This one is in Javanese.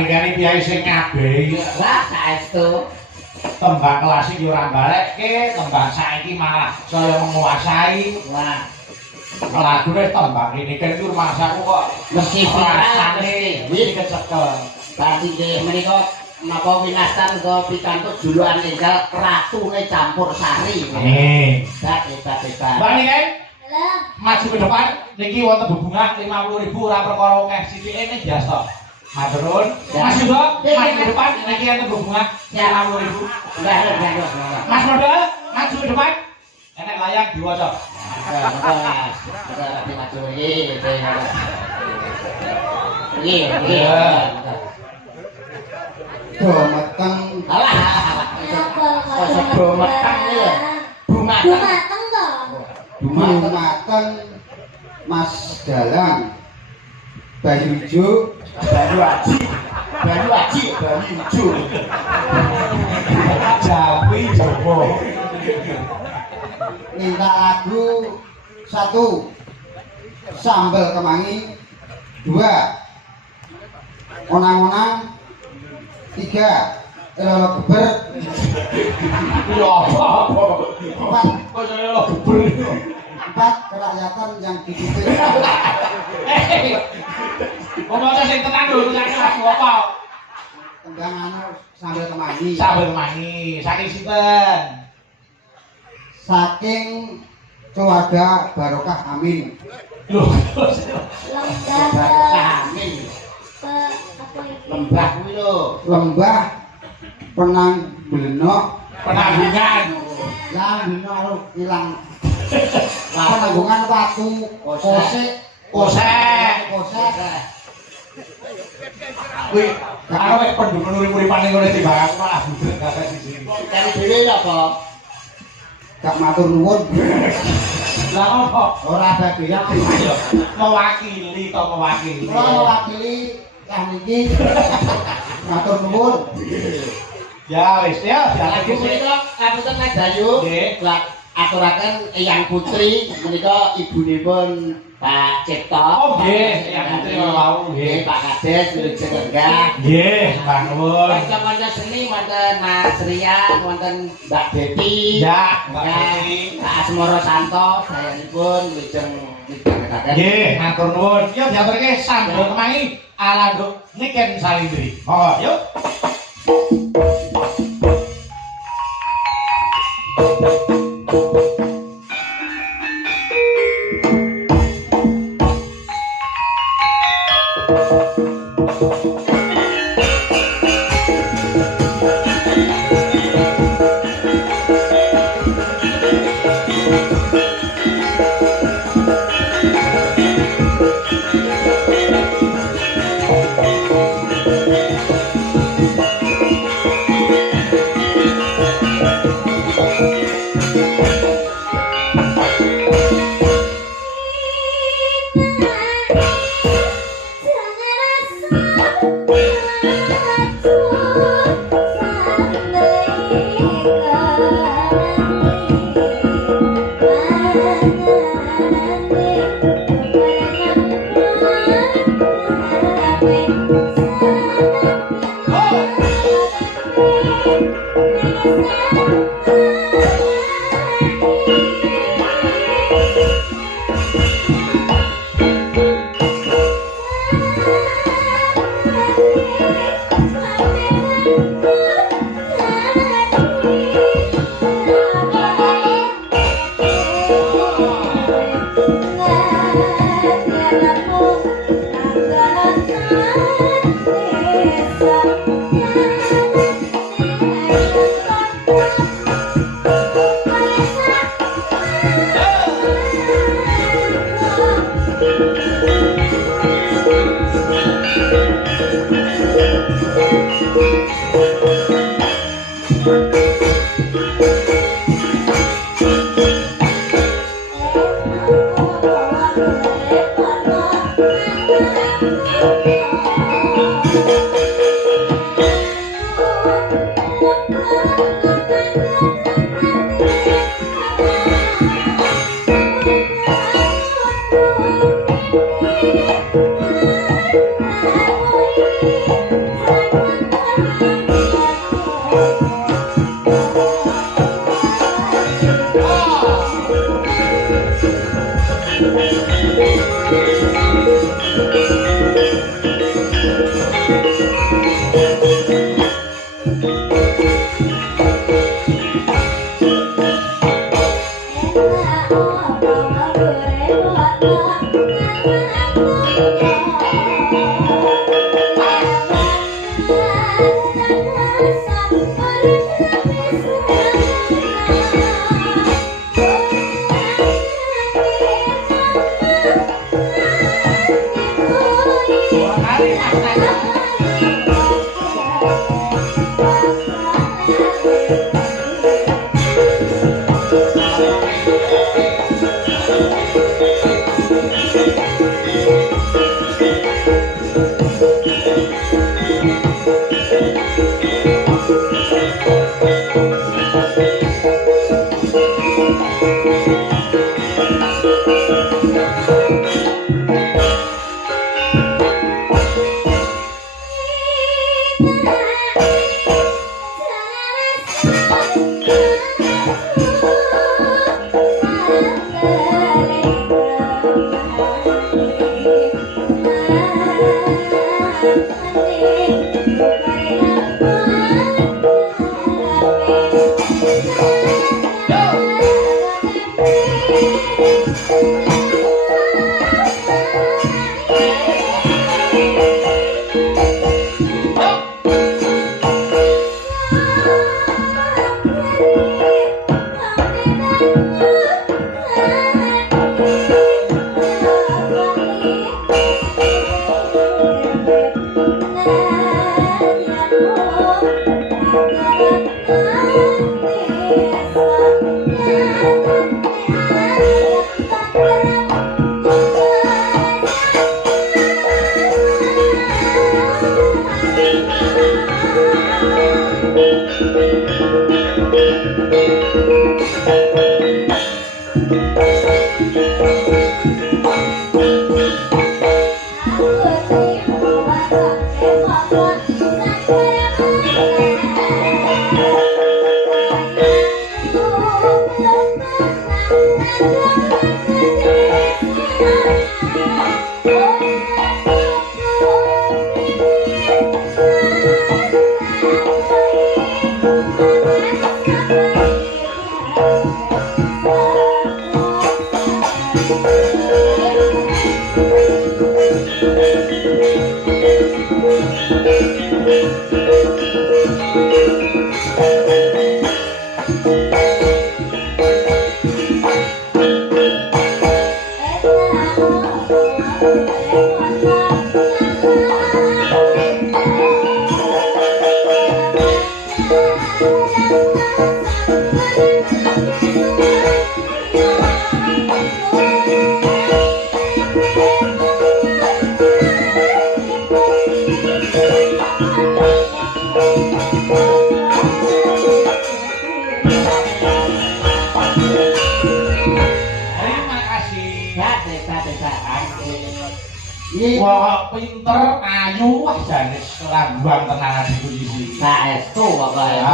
Mikirane piye sing kabeh iki. Lah saestu. Tembang klasik yo ora balekke, tembang saiki malah saya menguasai. Wah. Lagune tembang ini kan iki masaku kok Mesti rasane wis kecekel. Berarti nggih menika napa winastan utawa pikantuk julukan enggal Ratune Campur Sari. Nih. Hebat. Mbak Niken. Halo. Maju ke depan niki wonten bebungah 50.000 ora perkara akeh sithike ning jasa. Matur nuwun. Mas Yudo, maju ke depan niki enten bebungah 50.000. Enggak. Mas Model, maju ke depan. Enek layang diwaca. Dometeng. Alah. Dometeng ya. Bumateng to. Dumateng Mas Dalang. Bayu Ijo, Bayu Aji, Bayu Ijo. Jawi Jowo. Minta lagu 1 Sambal Kemangi, 2 Onang-onang, 3 Lolo Geber, Yo apa? 4 Kok saya lo geber. 4 Kerakyatan yang dipimpin. Ngomong sing tenang lho, nek lagu apa? Tembang anu Sambal Kemangi. Sambel mangi, saking sinten? Saking keluarga Barokah Amin. Lho, Barokah Amin. Lembah kuwi lho. Lembah Penang Blenok penanggungan. Lah dino ilang. Penanggungan watu kosek. Kuwi karo wek pendukung urip-uripane ngene timbang aku malah budrek gak siji. Cari dhewe lho kok. Gak matur nuwun. Lah opo? Ora bagian Ayo, mewakili to mewakili. kula mewakili yang niki. Matur nuwun. Ya wis ya, Lagu menika kapunten Mas Bayu. Nggih. Aturaken Eyang Putri menika ibunipun Pak Cipto. Oh nggih, Eyang Putri wau nggih. Pak Kades Wilujeng Enggah. Nggih, mbah nuwun. Kanca-kanca seni wonten Mas Rian, wonten Mbak Depi. Ya, Mbak Depi. Pak Asmoro Santo, sayanipun Wilujeng Enggah. Nggih, matur nuwun. Yo diaturke sambel kemangi ala Nduk Niken Salindri. Monggo, yuk. Jangan rasa Wah, pinter, ayu, wah jane kelambuan tenanan iku iki. Saestu pokoke.